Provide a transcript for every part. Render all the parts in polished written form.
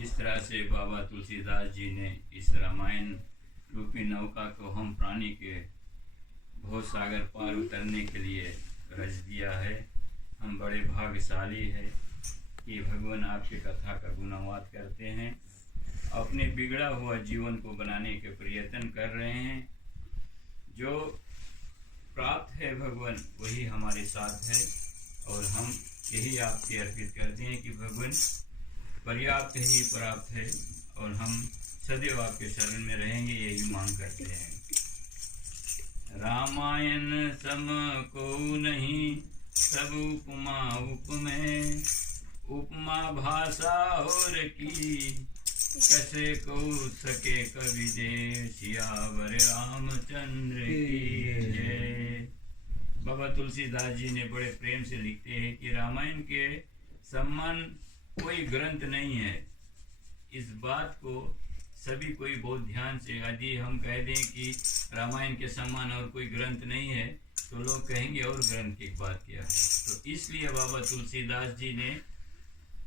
जिस तरह से बाबा तुलसीदास जी ने इस रामायण रूपी नौका को हम प्राणी के भव सागर पार उतरने के लिए रच दिया है, हम बड़े भाग्यशाली है कि भगवान आपकी कथा का गुणवाद करते हैं, अपने बिगड़ा हुआ जीवन को बनाने के प्रयत्न कर रहे हैं। जो प्राप्त है भगवान वही हमारे साथ है और हम यही आपके अर्पित करते हैं कि भगवान पर्याप्त ही प्राप्त है और हम सदैव आपके शरण में रहेंगे, यही मांग करते हैं। रामायण सम को नहीं सब उपमा उपमें, उपमा भाषा और की कैसे को सके कवि दे, सियावर रामचंद्र की जय। बाबा तुलसीदास जी ने बड़े प्रेम से लिखते हैं कि रामायण के समान कोई ग्रंथ नहीं है। इस बात को सभी कोई बहुत ध्यान से, यदि हम कह दें कि रामायण के समान और कोई ग्रंथ नहीं है तो लोग कहेंगे और ग्रंथ की बात क्या है। तो इसलिए बाबा तुलसीदास जी ने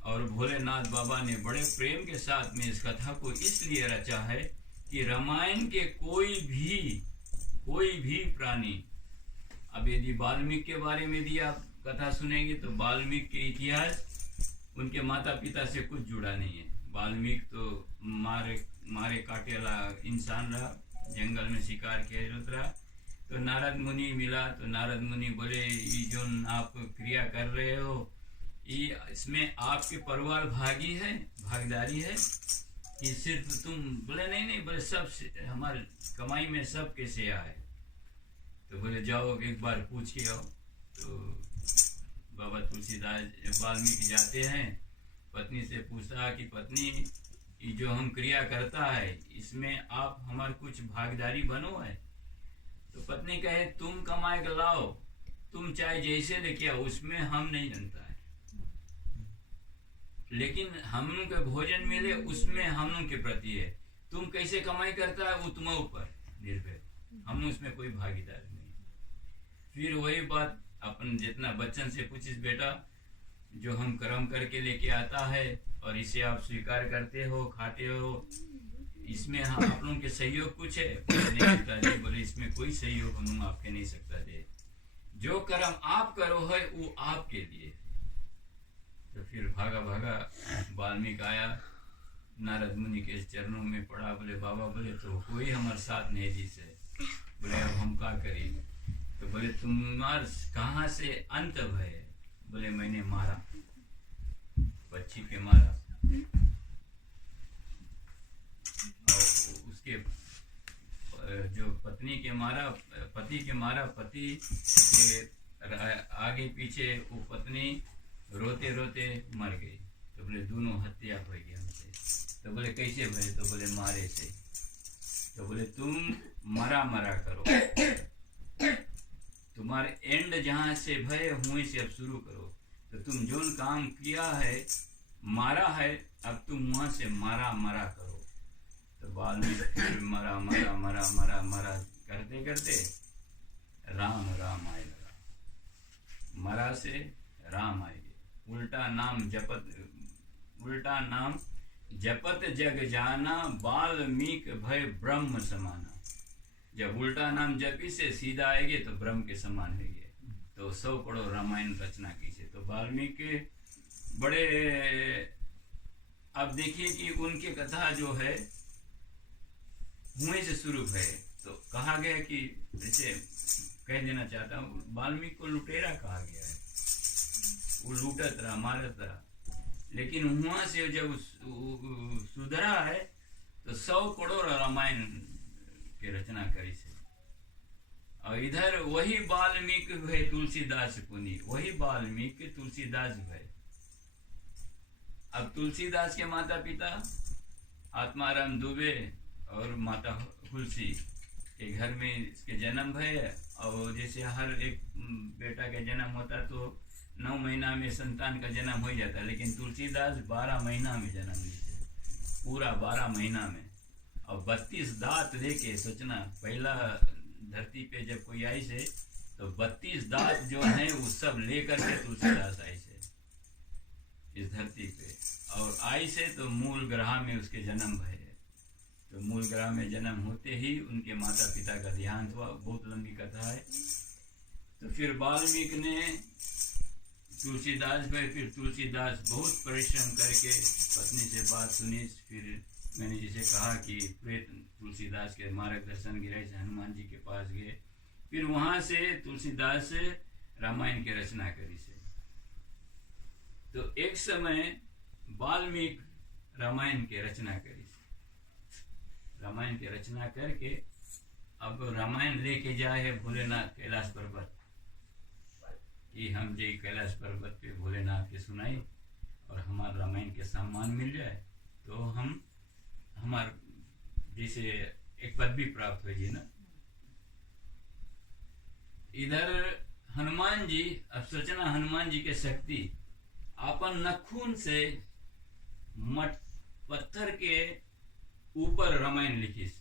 और भोलेनाथ बाबा ने बड़े प्रेम के साथ में इस कथा को इसलिए रचा है कि रामायण के कोई भी प्राणी, अब यदि वाल्मीकि के बारे में भी आप कथा सुनेंगे तो वाल्मीकि के इतिहास उनके माता पिता से कुछ जुड़ा नहीं है। वाल्मीकि तो मारे काटे वाला इंसान रहा, जंगल में शिकार किया रहा। तो नारद मुनि मिला तो नारद मुनि बोले ये जो आप क्रिया कर रहे हो ये इसमें आपके परिवार भागीदारी है कि सिर्फ तुम? बोले नहीं, बोले सब हमारे कमाई में सब कैसे आए। तो बोले जाओ एक बार पूछ के आओ। तो बाबा तुलसीदास वाल्मीकि जाते हैं, पत्नी से पूछा कि पत्नी ये जो हम क्रिया करता है इसमें आप हमारे कुछ भागीदारी बनो है। तो पत्नी कहे तुम कमाए के लाओ, तुम चाहे जैसे लेके आओ, उसमें हम नहीं जानता है, लेकिन हम लोग के भोजन मिले उसमें हम लोग के प्रति है। तुम कैसे कमाई करता है वो तुम्हारे ऊपर निर्भर, हम उसमें कोई भागीदार नहीं। फिर वही बात अपन जितना बच्चन से पूछिस, बेटा जो हम कर्म करके लेके आता है और इसे आप स्वीकार करते हो, खाते हो, इसमें हम आप लोगों के सहयोग कुछ है? पिताजी बोले इसमें कोई सहयोग हम आपके नहीं सकता दे, जो कर्म आप करो है वो आपके लिए। तो फिर भागा वाल्मीकि आया, नारद मुनि के चरणों में पड़ा। बोले बाबा, बोले तो कोई हमारे साथ नहीं जिसे, बोले अब हम क्या करें? तो बोले तुम्हार कहाँ से अंत है? बोले मैंने मारा, पक्षी पे मारा और उसके जो पत्नी के मारा, पति के मारा, पति के आगे पीछे वो पत्नी रोते रोते मर गई। तो बोले दोनों हत्या हो गई हमसे। तो बोले कैसे भाई? तो बोले मारे से। तो बोले तुम मरा करो, तुम्हारे एंड जहाँ से भय हुए से अब शुरू करो। तो तुम जो काम किया है, मारा है, अब तुम वहां से मरा करो। तो वाल्मीकि मरा करते करते राम आए लगा, मरा से राम आए। उल्टा नाम जपत जग जाना, वाल्मीकि भय ब्रह्म समाना। जब उल्टा नाम जपी से सीधा आएंगे तो ब्रह्म के समान है। तो 100 पढ़ो रामायण रचना की से। तो वाल्मीकि बड़े, अब देखिए कि उनकी कथा जो है हुए से शुरू है। तो कहा गया कि जैसे कह देना चाहता हूँ, वाल्मीकि को लुटेरा कहा गया है, वो लूटत रहा, मारत रहा, लेकिन वहां से जब सुधरा है तो 100 करोड़ रामायण की रचना करी से। और इधर वही वाल्मीकि भय तुलसीदास पुनि, वही वाल्मीकि तुलसीदास भय। अब तुलसीदास के माता पिता आत्माराम दुबे और माता तुलसी के घर में इसके जन्म भय। और जैसे हर एक बेटा का जन्म होता तो 9 महीना में संतान का जन्म हो जाता, लेकिन तुलसीदास 12 महीना में जन्म लिए, पूरा 12 महीना में। और 32 दांत लेके, सोचना पहला धरती पे जब कोई आई से तो 32 दांत जो है वो सब लेकर के तुलसीदास आई से। इस धरती पे। और आई से तो मूल ग्रह में उसके जन्म भय है। तो मूल ग्रह में जन्म होते ही उनके माता पिता का देहांत हुआ। बहुत लंबी कथा है। तो फिर वाल्मीकि ने तुलसीदास भाई, फिर तुलसीदास बहुत परिश्रम करके पत्नी से बात सुनी। फिर मैंने जिसे कहा कि प्रेत तुलसीदास के मार्गदर्शन गिराई से हनुमान जी के पास गए। फिर वहां से तुलसीदास रामायण की रचना करी से। तो एक समय वाल्मीकि रामायण की रचना करी से। रामायण की रचना करके अब रामायण लेके जाए है भोलेनाथ कैलाश पर्वत कि हम जे कैलाश पर्वत पे भोलेनाथ के सुनाई और हमारा रामायण के सम्मान मिल जाए तो हम हमार जैसे एक पदवी प्राप्त हो जी ना। इधर हनुमान जी, अब सोचना हनुमान जी के शक्ति, अपन नखून से मट पत्थर के ऊपर रामायण लिखी।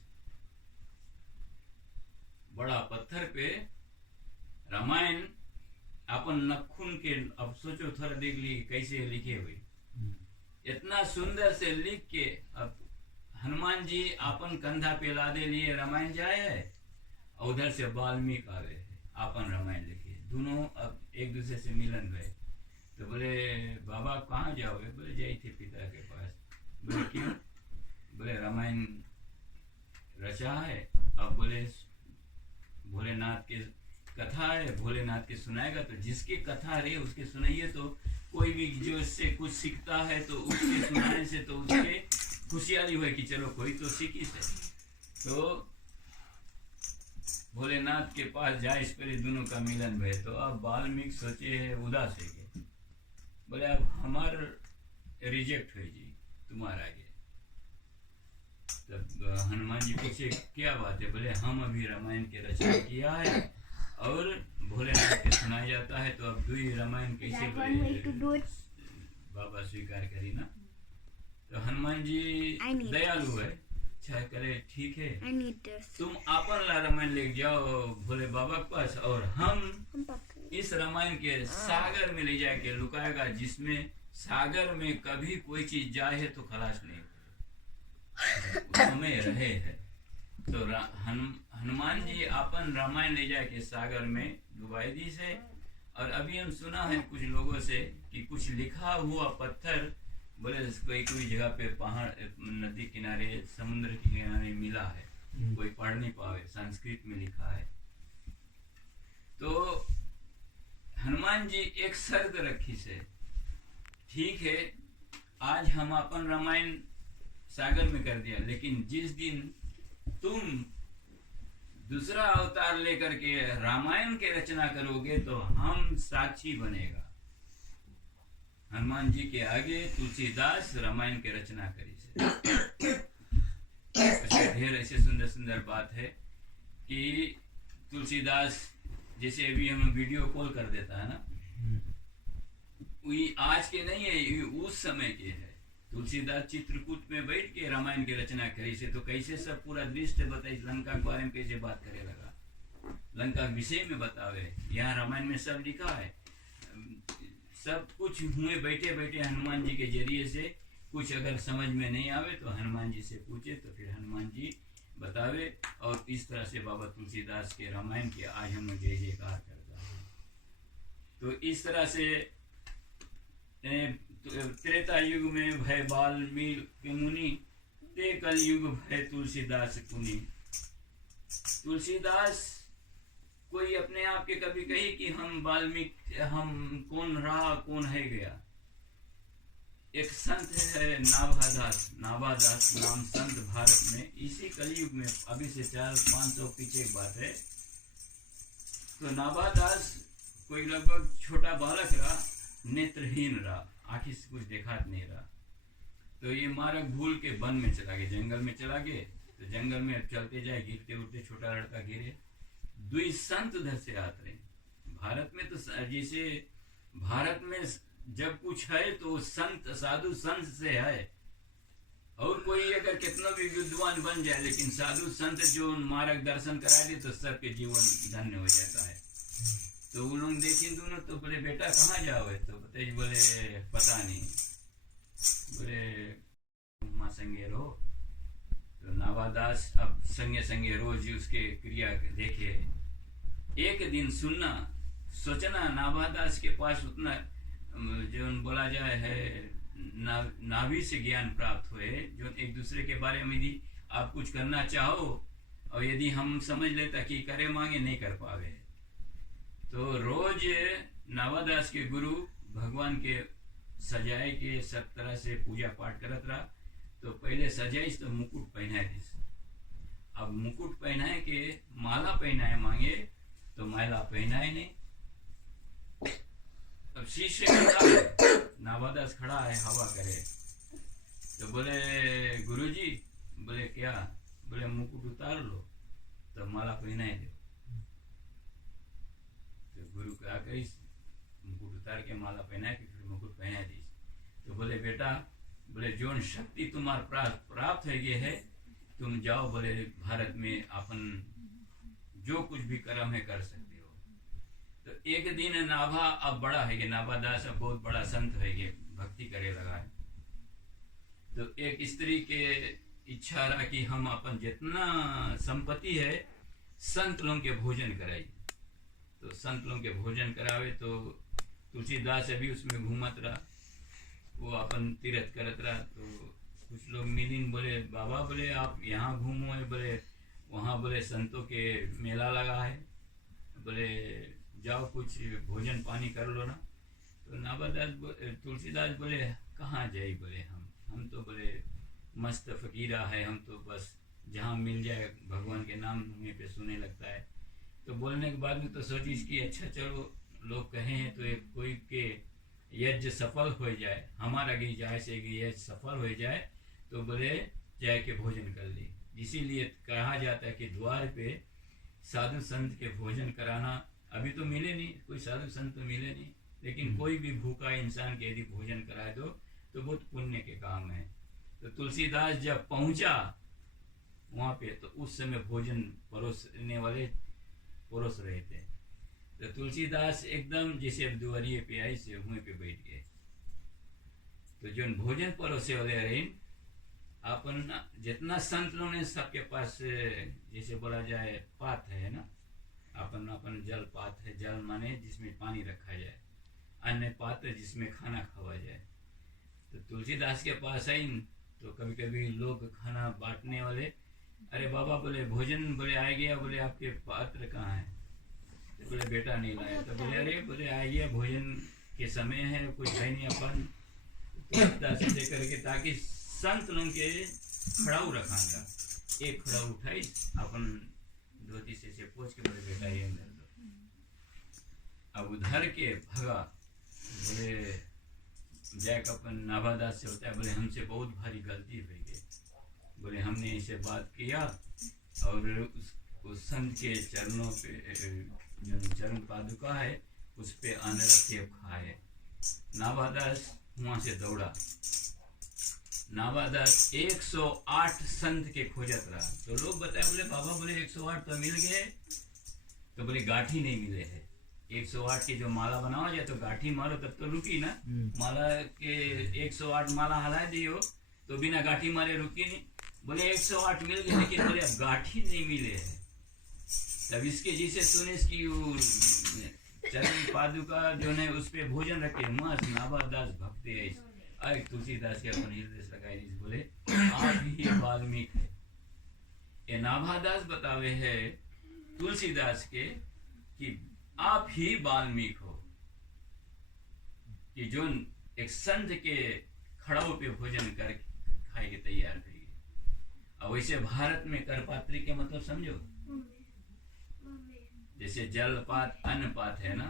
बड़ा पत्थर पे रामायण अपन नखून के, अब सोचो थोड़ा देख ली कैसे लिखे हुए। इतना सुंदर से लिख के अब हनुमान जी अपन कंधा पे लादे लिए रामायण जाए है और उधर से वाल्मीकि आ गए अपन रामायण लिखे। दोनों अब एक दूसरे से मिलन गए। तो बोले बाबा कहाँ जाओगे? बोले जाई थे पिता के पास। बोले क्यों? बोले रामायण रचा है, अब बोले भोलेनाथ के कथा है, भोलेनाथ के सुनाएगा तो जिसकी कथा रही उसके सुनाइए। तो कोई भी जो इससे कुछ सीखता है तो उसके सुनाने से तो उसके खुशहाली हुए कि चलो कोई तो सीखी से। तो भोलेनाथ के पास जाए इस पर दोनों का मिलन भय। तो अब वाल्मीकि सोचे है उदास है कि बोले अब हमार रिजेक्ट हुई जी तुम्हारा आगे। तब हनुमान जी पूछे क्या बात है? बोले हम अभी रामायण के रचना किया है और भोलेनाथ के सुनाया जाता है। तो अब दुई रामायण कैसे बाबा स्वीकार करी ना। तो हनुमान जी दयालु है, अच्छा करे ठीक है तुम अपन ला रामायण ले जाओ भोले बाबा के पास और हम इस रामायण के सागर में ले जाके लुकाएगा, जिसमें सागर में कभी कोई चीज जाए है तो खलास नहीं उसमें रहे है। तो हनुमान जी अपन रामायण ले जाके सागर में डुबाई दी से। और अभी हम सुना है कुछ लोगों से कि कुछ लिखा हुआ पत्थर बोले कोई जगह पे पहाड़, नदी किनारे, समुद्र के किनारे मिला है, कोई पढ़ नहीं पावे, संस्कृत में लिखा है। तो हनुमान जी एक शर्त रखी से, ठीक है आज हम अपन रामायण सागर में कर दिया, लेकिन जिस दिन तुम दूसरा अवतार लेकर के रामायण के रचना करोगे तो हम साक्षी बनेगा। हनुमान जी के आगे तुलसीदास रामायण के रचना करी से। ढेर ऐसे सुंदर सुंदर बात है कि तुलसीदास जैसे अभी हम वीडियो कॉल कर देता है ना, वही आज के नहीं है, उस समय के है। तुलसीदास चित्रकूट में बैठ के रामायण की रचना करी से। तो कैसे सब पूरा दृश्य बताई, लंका के बारे में कैसे बात करे लगा, लंका के विषय में बतावे। यहाँ रामायण में सब लिखा है, सब कुछ हुए बैठे बैठे हनुमान जी के जरिए से। कुछ अगर समझ में नहीं आवे तो हनुमान जी से पूछे तो फिर हनुमान जी बतावे। और इस तरह से बाबा तुलसीदास के रामायण के आज हम जय जयकार करता है। तो इस तरह से त्रेता युग में भय वाल्मीकि मुनि, ते कल युग भय तुलसीदास पुनि। तुलसीदास कोई अपने आप के कभी कही कि हम वाल्मीकि, हम कौन रहा कौन है गया। एक संत है नाभादास, नाभादास नाम संत भारत में इसी कलयुग में, अभी से 400-500 पीछे की बात है। तो नाभादास कोई लगभग छोटा बालक रहा, नेत्रहीन रहा, आंखी से कुछ देखा नहीं रहा। तो ये मार्ग भूल के वन में चला गया, जंगल में चला गया। तो जंगल में चलते जाए, गिरते उठते छोटा लड़का गिरे, दुई संत उधर से आते रहे। भारत में तो जैसे भारत में जब कुछ है तो संत साधु संत से है, और कोई अगर कितना भी विद्वान बन जाए लेकिन साधु संत जो मार्गदर्शन करा दे तो सबके जीवन धन्य हो जाता है। तो वो लोग देखे दोनों, तो बोले बेटा कहाँ जाओ है? तो बताइए, बोले पता नहीं। बोले माँ संगे रहो। तो नावादास अब संगे संगे रोज उसके क्रिया देखे। एक दिन सुनना सोचना, नावादास के पास उतना जो बोला जाए है नाभि से ज्ञान प्राप्त हुए, जो एक दूसरे के बारे में यदि आप कुछ करना चाहो और यदि हम समझ लेता कि करे मांगे नहीं कर पावे, तो रोज नावादास के गुरु भगवान के सजाए के सब तरह से पूजा पाठ करत रहा। तो पहले सजाइस तो मुकुट पहनाए दिस, अब मुकुट पहनाए के माला पहनाए मांगे तो माला पहनाए नहीं। अब शिष्य नावादास खड़ा है हवा करे, तो बोले गुरुजी, बोले क्या? बोले मुकुट उतार लो तो माला पहनाए दो। तो गुरु क्या कही, मुकुट उतार के माला पहना के फिर मुकुट पहना दी। तो बोले बेटा, बोले जो शक्ति तुम्हार प्राप्त है ये है, तुम जाओ, बोले भारत में अपन जो कुछ भी कर्म है कर सकते हो। तो एक दिन नाभा अब बड़ा है, नाभादास अब बहुत बड़ा संत है, ये भक्ति करे लगा है। तो एक स्त्री के इच्छा रहा कि हम अपन जितना संपत्ति है संत लोगों के भोजन कराई। तो संत लोगों के भोजन करावे, तो तुलसीदास अभी उसमें घूमत रहा, वो अपन तीर्थ करत रहा। तो कुछ लोग मिलिन, बोले बाबा, बोले आप यहाँ घूमो है, बोले वहाँ बोले संतों के मेला लगा है, बोले जाओ कुछ भोजन पानी कर लो ना। तो नाभादास तुलसीदास बोले कहाँ जाए, बोले हम तो बोले मस्त फकीरा है, हम तो बस जहाँ मिल जाए भगवान के नाम मुँह पे सुने लगता है। तो बोलने के बाद में तो सोची कि अच्छा चलो लोग कहे हैं तो एक कोई के यज्ञ सफल हो जाए, हमारा भी जाए से यज्ञ सफल हो जाए, तो बोले जाए के भोजन कर ली। इसीलिए कहा जाता है कि द्वार पे साधु संत के भोजन कराना, अभी तो मिले नहीं, कोई साधु संत तो मिले नहीं, लेकिन कोई भी भूखा इंसान के यदि भोजन कराए दो तो बहुत पुण्य के काम है। तो तुलसीदास जब पहुंचा वहां पे, तो उस समय भोजन परोसने वाले परोस रहे थे। तो तुलसीदास एकदम जैसे दुआरिये पे आई से हुए पे बैठ गए। तो जो भोजन परोसे वाले रहे, अपन जितना संत लोगों ने सबके पास जैसे बोला जाए पात है ना, अपन अपन जल पात है, जल माने जिसमें पानी रखा जाए, अन्य पात्र जिसमें खाना खावा जाए। तो तुलसीदास के पास आई, तो कभी कभी लोग खाना बांटने वाले, अरे बाबा, बोले भोजन बोले आ गया, बोले आपके पात्र कहाँ है? तो बोले बेटा नहीं लाया। तो बोले अरे, बोले आ गया, भोजन के समय है, कुछ है नहीं अपन। तुलसीदास से करके ताकि संत लोग के खड़ाऊ रखांगा, एक खड़ाऊ उठाई अपन धोती से पोछ के, बोले बेटा ये अंदर दो। अब उधर के भगा, बोले जैक अपन नाभादास से होता है, बोले हमसे बहुत भारी गलती हुई है, बोले हमने इसे बात किया और उस संत के चरणों पे जो चरण पादुका है उस पे आने रखे खाए। नाभादास वहां से दौड़ा। नाभादास 108 संत के खोजत रहा। तो लोग बताए, बोले बाबा, बोले 108 तो मिल गए, तो बोले गाठी नहीं मिले है। 108 की जो माला बनावा जाए तो गाठी मारो तब तो रुकी ना, माला के 108 माला हला दियो तो बिना गाठी मारे रुकी नहीं। बोले 108 मिल गए, लेकिन बोले अब गाठी नहीं मिले है। तब इसके जिसे सुने इसकी चरण पादुका जो है उस पे भोजन रखे, मस्त नाभादास भक्ति है। अरे तुलसीदास के अपन हृदय लगाए, बोले आप ही वाल्मीकि है। ये नाभादास बतावे है तुलसीदास के कि आप ही वाल्मीकि हो, कि जो एक संत के खड़ाऊ पे भोजन कर खाए के तैयार करिए। अब वैसे भारत में करपात्री के मतलब समझो, जैसे जलपात अन्नपात है ना,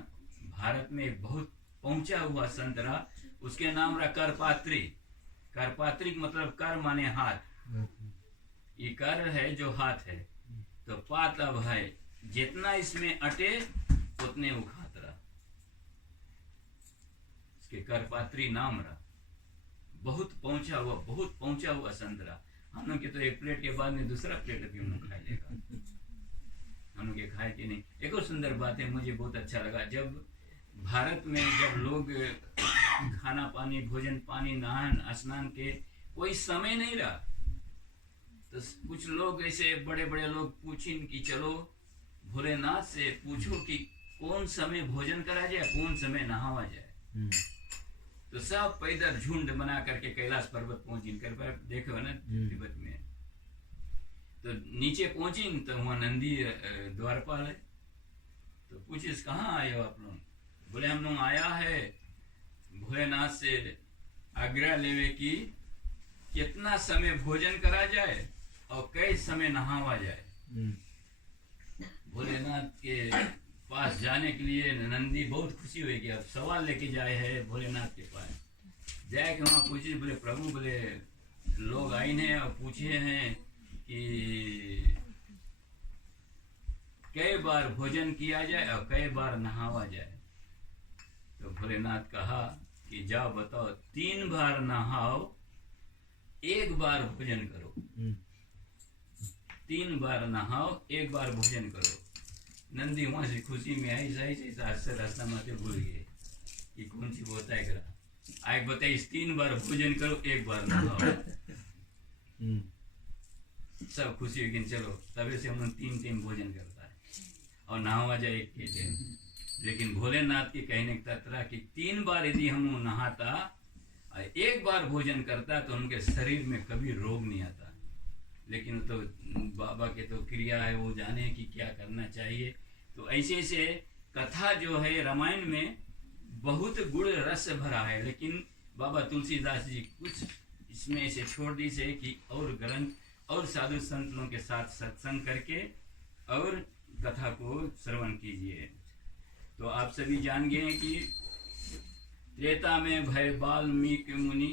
भारत में एक बहुत पहुंचा हुआ संत रहा, उसके नाम रहा करपात्री। करपात्री मतलब कर माने हाथ, ये कर है जो हाथ है, तो पात अब है जितना इसमें अटे उतने वो खात रहा, इसके करपात्री नाम रहा। बहुत पहुंचा हुआ संत रहा। हम लोग के तो एक प्लेट के बाद में दूसरा प्लेट अभी मुंह खाए लेगा। उनके खाए कि नहीं। एक और सुंदर बात है, मुझे बहुत अच्छा लगा, जब भारत में जब लोग खाना पानी भोजन पानी नहान स्नान के कोई समय नहीं रहा, तो कुछ लोग ऐसे बड़े बड़े लोग पूछें कि चलो भोलेनाथ से पूछो कि कौन समय भोजन करा जाए, कौन समय नहावा जाए। तो सब पैदल झुंड बना करके कैलाश पर्वत पहुंची कर देखो ना तिब्बत में। तो नीचे पहुंची तो वहां नंदी द्वारपाल है, तो पूछे कहाँ आए हो आप लोग? बोले हम लोग आया है भोलेनाथ से आज्ञा लेवे की कितना समय भोजन करा जाए और कई समय नहावा जाए। भोलेनाथ के पास जाने के लिए नंदी बहुत खुशी हुई कि अब सवाल लेके जाए है भोलेनाथ के पास। जाए कि वहाँ पूछे, बोले प्रभु बोले लोग आए हैं और पूछे हैं कि कई बार भोजन किया जाए और कई बार नहावा जाए। तो भोलेनाथ कहा कि जाओ बताओ, 3 बार नहाओ 1 बार भोजन करो। 3 बार नहाओ 1 बार भोजन करो। नंदी वहां से खुशी में आई सही से रास्ता माते भूल गए कि कौन सी बताए करा आए बताइए 3 बार भोजन करो 1 बार नहाओ। सब खुशी हुई, चलो तभी से हम 3 टाइम भोजन करता है और नहावा जाए 1 के टाइम। लेकिन भोलेनाथ के कहने का तत्रा कि 3 बार यदि हम नहाता और 1 बार भोजन करता तो उनके शरीर में कभी रोग नहीं आता। लेकिन तो बाबा के तो क्रिया है, वो जाने कि क्या करना चाहिए। तो ऐसे ऐसे कथा जो है रामायण में बहुत गुण रस भरा है, लेकिन बाबा तुलसीदास जी कुछ इसमें ऐसे छोड़ दी से कि और ग्रंथ और साधु संतों के साथ सत्संग करके और कथा को श्रवण कीजिए। तो आप सभी जान गए हैं कि त्रेता में भय वाल्मीकि मुनि,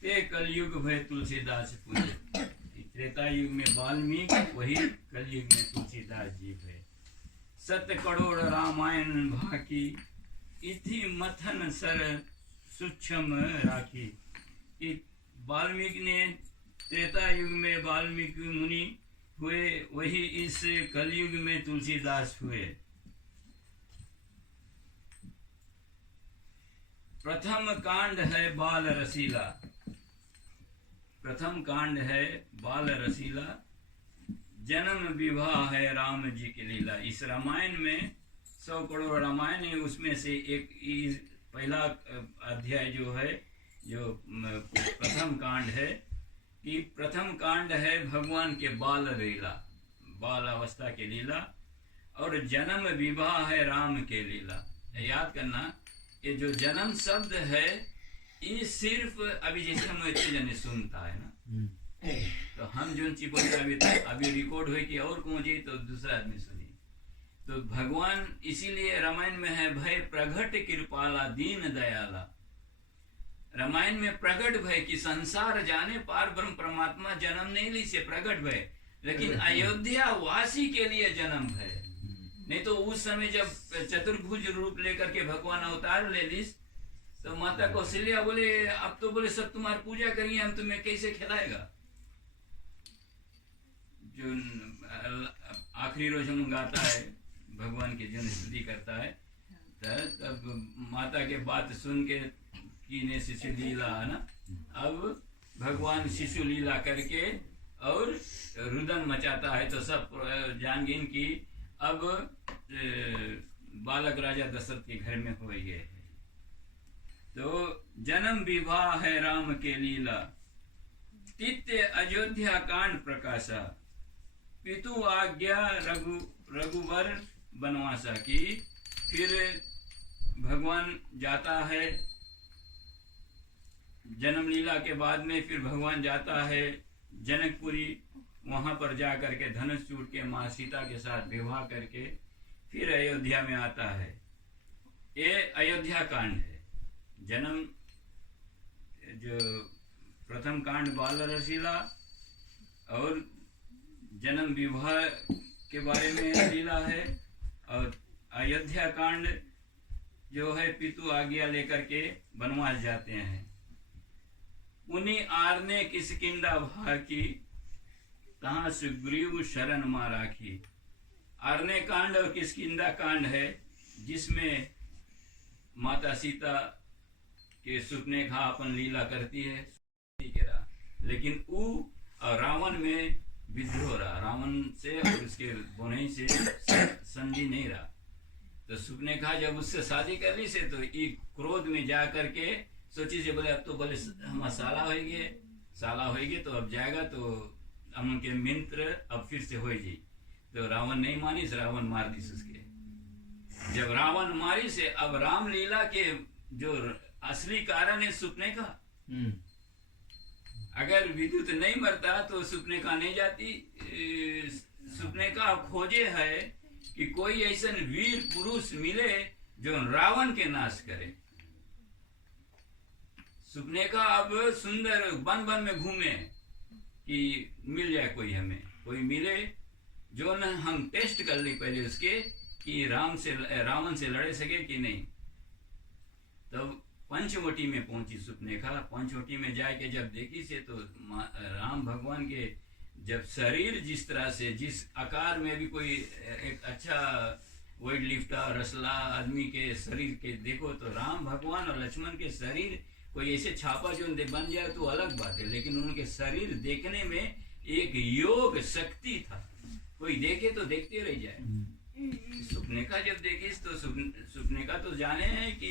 ते कलयुग भय तुलसीदास पुनि। त्रेता युग में वाल्मीकि, वही कलयुग में तुलसीदास जी भय। 7 करोड़ रामायण भाकी, इति मथन सर सूक्ष्म राखी। वाल्मीकि ने त्रेता युग में वाल्मीकि मुनि हुए, वही इस कलयुग में तुलसीदास हुए। प्रथम कांड है बाल रसीला, प्रथम कांड है बाल रसीला, जन्म विवाह है राम जी की लीला। इस रामायण में 100 करोड़ रामायण है, उसमें से एक पहला अध्याय जो है, जो प्रथम कांड है कि प्रथम कांड है भगवान के बाल लीला, बाल अवस्था के लीला, और जन्म विवाह है राम के लीला। याद करना, ये जो जन्म शब्द है ये सिर्फ अभी जैसे हम इतने जने सुनता है ना, तो हम जो चीज बोलते अभी रिकॉर्ड हुई कि और कौन जी तो दूसरा आदमी सुनी। तो भगवान इसीलिए रामायण में है भय प्रगट कृपाला दीन दयाला। रामायण में प्रगट भय कि संसार जाने पार ब्रह्म परमात्मा जन्म नहीं ली से प्रगट भय, लेकिन अयोध्या वासी के लिए जन्म भय। नहीं तो उस समय जब चतुर्भुज रूप लेकर के भगवान अवतार ले ली तो माता कौशल्या बोले अब तो बोले सब तुम्हारी पूजा करिए, हम तुम्हें कैसे खिलाएगा। जो आखिरी रोज हम गाता है भगवान की जन स्तुति करता है, तब माता के बात सुन के कीने शिशु लीला है ना, अब भगवान शिशु लीला करके और रुदन मचाता है। तो सब जान गए कि अब बालक राजा दशरथ के घर में हो गए। तो जन्म विवाह है राम के लीला, तित्य अयोध्या कांड प्रकाशा, पितु आज्ञा रघुवर बनवासा। की फिर भगवान जाता है जन्म लीला के बाद में, फिर भगवान जाता है जनकपुरी, वहां पर जा करके धनुष चूट के माँ सीता के साथ विवाह करके फिर अयोध्या में आता है। ये अयोध्या कांड है। जन्म जो प्रथम कांड बाल रसीला और जन्म विवाह के बारे में लीला है, और अयोध्या कांड जो है पितु आज्ञा लेकर के वनवास जाते हैं। उन्हीं आरने किसकिंदा भाकी, तहाँ सुग्रीव शरण मां राखी। अरण्य कांड और किष्किंधा कांड है, जिसमें माता सीता के सुपनेखा अपन लीला करती है, लेकिन ऊ और रावण में विद्रोह रहा, रावण से और उसके बोनई से संधि नहीं रहा। तो सुपनेखा जब उससे शादी कर ली से, तो ये क्रोध में जा करके सोची से बोले अब तो बोले हम साला होगी तो अब जाएगा, तो हम उनके मित्र अब फिर से हो जी। तो रावण नहीं मानी, रावण मार दी उसके। जब रावण मारी से, अब रामलीला के जो असली कारण है सुपनेखा। अगर विद्युत नहीं मरता तो सुपनेखा नहीं जाती। सुपनेखा खोजे है कि कोई ऐसा वीर पुरुष मिले जो रावण के नाश करे। सुपनेखा अब सुंदर वन वन में घूमे कि मिल जाए कोई, हमें कोई मिले जो न हम टेस्ट कर ले पहले उसके कि रावण से लड़े सके कि नहीं। तब पंचवटी में पहुंची सुपनेखा। पंचवटी में जाके जब देखी से, तो राम भगवान के जब शरीर जिस तरह से, जिस आकार में भी कोई एक अच्छा वेट लिफ्टर रसला आदमी के शरीर के देखो, तो राम भगवान और लक्ष्मण के शरीर कोई ऐसे छापा जो बन जाए तो अलग बात है, लेकिन उनके शरीर देखने में एक योग शक्ति था, कोई देखे तो देखते रह जाए। सुपनेखा जब देखी तो सुपनेखा तो जाने हैं कि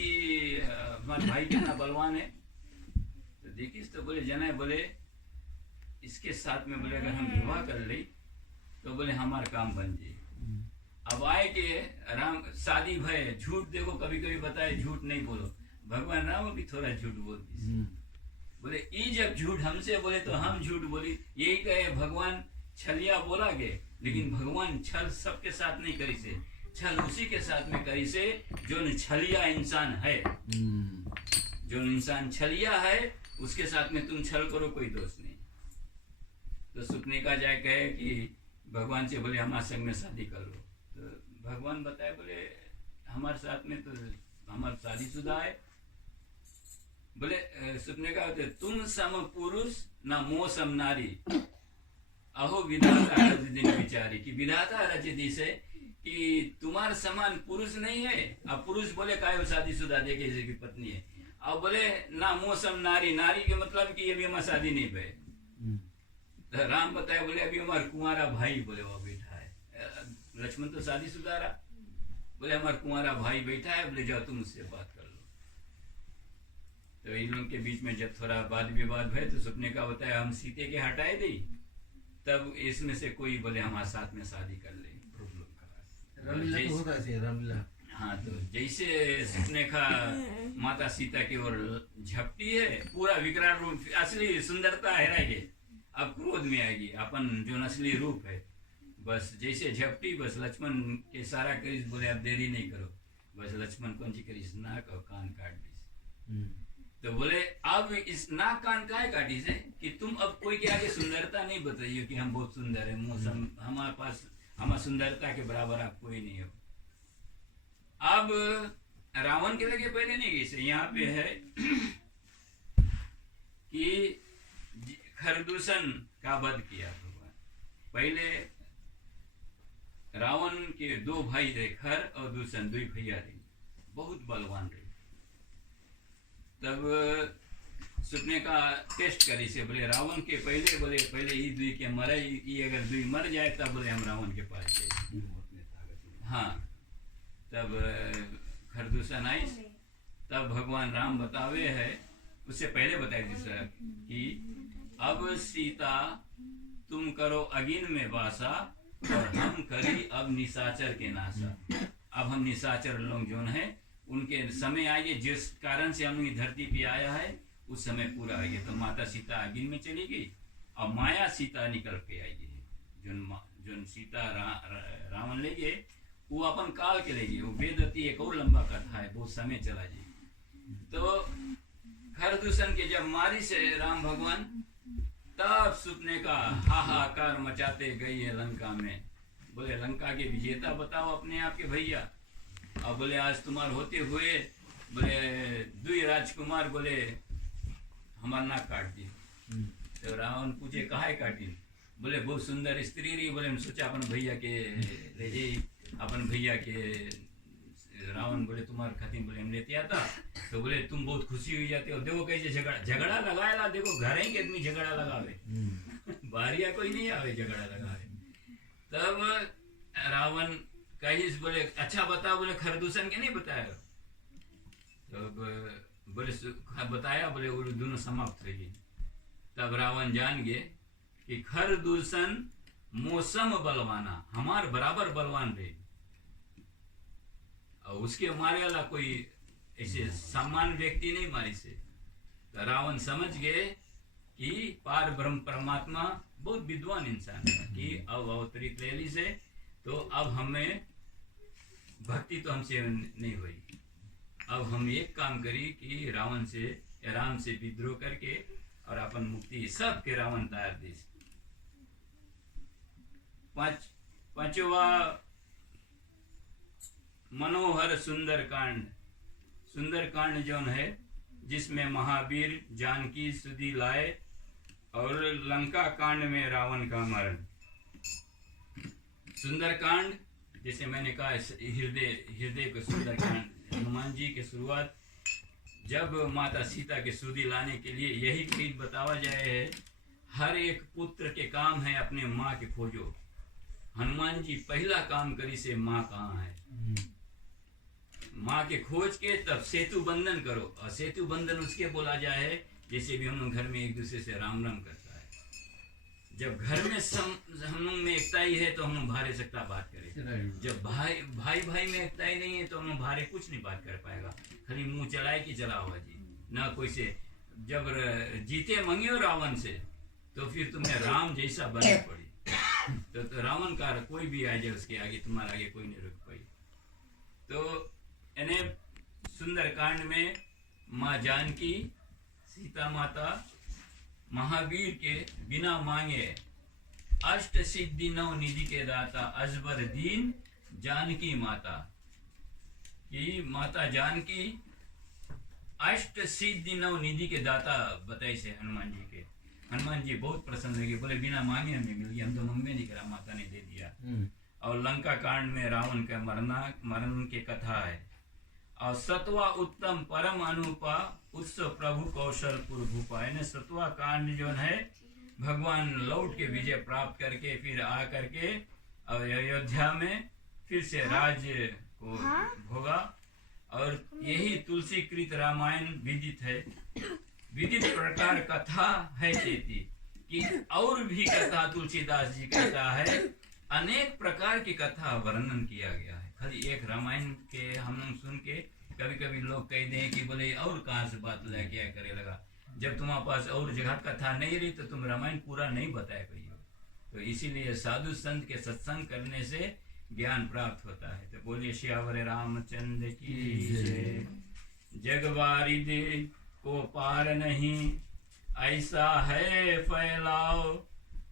हमारे भाई कितना बलवान है। तो देखी तो बोले जना बोले इसके साथ में बोले अगर हम विवाह कर ले तो बोले हमारा काम बन जाए। अब आए के राम शादी भय, झूठ देखो कभी कभी बताए झूठ नहीं बोलो, भगवान राम भी थोड़ा झूठ बोलती। बोले ई जब झूठ हमसे बोले तो हम झूठ बोली, यही कहे भगवान छलिया बोला गे, लेकिन भगवान छल सबके साथ नहीं करी से, छल उसी के साथ में करी से जो छलिया इंसान है। जो इंसान छलिया है उसके साथ में तुम छल करो, कोई दोष नहीं। तो सुपनेखा जाए कहे कि भगवान से बोले हमारे संग में शादी कर लो। तो भगवान बताए बोले हमारे साथ में तो हमारा शादीशुदा है। बोले सुपनेखा बोले तुम सम पुरुष न मोह सम नारी, अहो विधाता रच दिन विचारी, कि विधाता रच दी से कि तुम्हारे समान पुरुष नहीं है। अब पुरुष बोले काय शादीशुदा देखे की पत्नी है। अब बोले ना मौसम नारी, नारी के मतलब कि अभी हमारा शादी नहीं पे। तो राम बताए बोले अभी हमारा कुंवारा भाई बोले वो बैठा है। लक्ष्मण तो शादीशुदा रहा, बोले हमारा कुंवारा भाई बैठा है, बोले जाओ तुम उससे बात कर लो। तो इन लोगों के बीच में जब थोड़ा वाद विवाद भय, तो सुपनेखा बताया हम सीते के हटाए दी, तब इसमें से कोई बोले हमारे साथ में शादी कर ले। हाँ, तो जैसे सुपनेखा माता सीता की ओर झपटी है, पूरा विकराल रूप, असली सुंदरता हेराएगी, अब क्रोध में आएगी अपन जो असली रूप है। बस जैसे झपटी, बस लक्ष्मण के सारा करीस, बोले अब देरी नहीं करो। बस लक्ष्मण कौन सी करीस, नाक और कान काट दी। तो बोले अब इस नाक कान काय काटी से कि तुम अब कोई के आगे सुंदरता नहीं बताइए कि हम बहुत सुंदर है, मौसम हमारे पास, हमारा सुंदरता के बराबर आप कोई नहीं हो। अब रावण के लगे पहले नहीं गई से, यहाँ पे है कि खरदूषण का वध किया भगवान। पहले रावण के दो भाई थे, खर और दूषण, दो भैया थे, बहुत बलवान रहे। तब सुपनेखा टेस्ट करी से, बोले रावण के पहले, बोले पहले ये दुई के मरे, ये अगर दुई मर जाए तब बोले हम रावण के पास जाए। हाँ, तब खरदूषण आई, तब भगवान राम बतावे है, उससे पहले बताए दूसरा कि अब सीता तुम करो अगिन में वासा और हम करी अब निशाचर के नासा। अब हम निशाचर लोग जो है उनके समय आएंगे, जिस कारण से हम धरती पे आया है उस समय पूरा आएगी। तो माता सीता अगिन में चली गई और माया सीता निकल के आएगी। जो सीता रावण ले गए वो अपन काल के ले गए, वो वेदती एक और लंबा कथा है, बहुत समय चला जी। तो खरदूषण के जब मारी से राम भगवान, तब सुपनेखा हाहाकार मचाते गई है लंका में। बोले लंका के विजेता बताओ अपने आप के भैया। और बोले आज तुम्हारे होते हुए बोले दुई राजकुमार बोले हमारा नाक काट दी। तो रावण पूछे काहे काटी, बोले बहुत सुंदर स्त्री रही। बोले सोचा अपन भैया के ले जाई, अपन भैया के रावण बोले तुम्हारे खातिर बोले हम लेते आता। तो बोले तुम बहुत खुशी हुई जाते हो, देखो कैसे झगड़ा लगाएला, देखो घर ही के आदमी झगड़ा लगावे, बाहरिया कोई नहीं आवे झगड़ा लगावे। तब रावण कही बोले अच्छा बताओ, बोले खरदूषण के नहीं बताया। तो बोले बताया, बोले वो दोनों समाप्त हो गए। तब रावण जान गए कि खरदूषण मौसम बलवाना, हमार बराबर बलवान रहे, और उसके मारे वाला कोई ऐसे सामान्य व्यक्ति नहीं मारी से। तो रावण समझ गए कि पार ब्रह्म परमात्मा बहुत विद्वान इंसान है, कि अब अवतरित ले ली से, तो अब हमें भक्ति तो हमसे नहीं हुई। अब हम एक काम करी कि रावण से राम से विद्रोह करके और अपन मुक्ति सब के रावण तैयार देश। पांचवा मनोहर सुंदर कांड। सुंदर कांड जौन है जिसमें महावीर जानकी सुधि लाए, और लंका कांड में रावण का मरण। सुंदर कांड जैसे मैंने कहा हृदय को सुंदर कांड, हनुमान जी की शुरुआत जब माता सीता के सुधि लाने के लिए यही चीज बतावा जाए है। हर एक पुत्र के काम है अपने माँ के खोजो। हनुमान जी पहला काम करी से माँ कहाँ है, माँ के खोज के तब सेतु बंधन करो। और सेतु बंधन उसके बोला जाए जैसे भी हम लोग घर में एक दूसरे से राम राम करता है। जब घर में हम लोग में एकता ही है तो हम लोग भारे सकता बात करें। जब भाई में एकता ही नहीं है तो हम लोग भारे कुछ नहीं बात कर पाएगा, खाली मुंह चलाए कि चला हुआ जी ना कोई से। जब जीते मंगियो रावण से तो फिर तुम्हें राम जैसा बनना पड़ी। तो रावण का कोई भी आ जाए उसके आगे, तुम्हारे आगे कोई नहीं रुक पाई। तो इन्हें सुंदर कांड में माँ जानकी सीता माता महावीर के बिना मांगे अष्ट सिद्धि नव निधि के दाता अजबर दीन जानकी माता की माता जानकी अष्ट सिद्धि नव निधि के दाता बताए से हनुमान जी के। हनुमान जी बहुत प्रसन्न लगे, बोले बिना मांगे हमें मिल गया, हम तो मंगने नहीं करा, माता ने दे दिया। और लंका कांड में रावण का मरण के कथा है। और सत्वा उत्तम परम अनुपा उत्सव प्रभु कौशलपुर भूपा। यानी सत्वा कांड जो है भगवान लौट के विजय प्राप्त करके फिर आ करके अयोध्या में फिर से राज्य को भोगा। और यही तुलसी कृत रामायण विदित है। विदित प्रकार कथा है चेती कि और भी कथा तुलसीदास जी कहता है, अनेक प्रकार की कथा वर्णन किया गया है। खाली एक रामायण के हम लोग सुन के कभी कभी लोग कह दें कि बोले और कहाँ से बात लाया क्या करे लगा। जब तुम्हारे पास और जगह कथा नहीं रही तो तुम रामायण पूरा नहीं बताए पाई हो। तो इसीलिए साधु संत के सत्संग करने से ज्ञान प्राप्त होता है। तो बोलिए श्यावर रामचंद्र की जय। जगवारी दे को पार नहीं ऐसा है फैलाओ,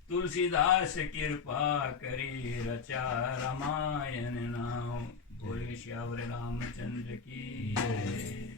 तुलसीदास कृपा करी रचा रामायण नाम। बोले श्यावर रामचंद्र की जय।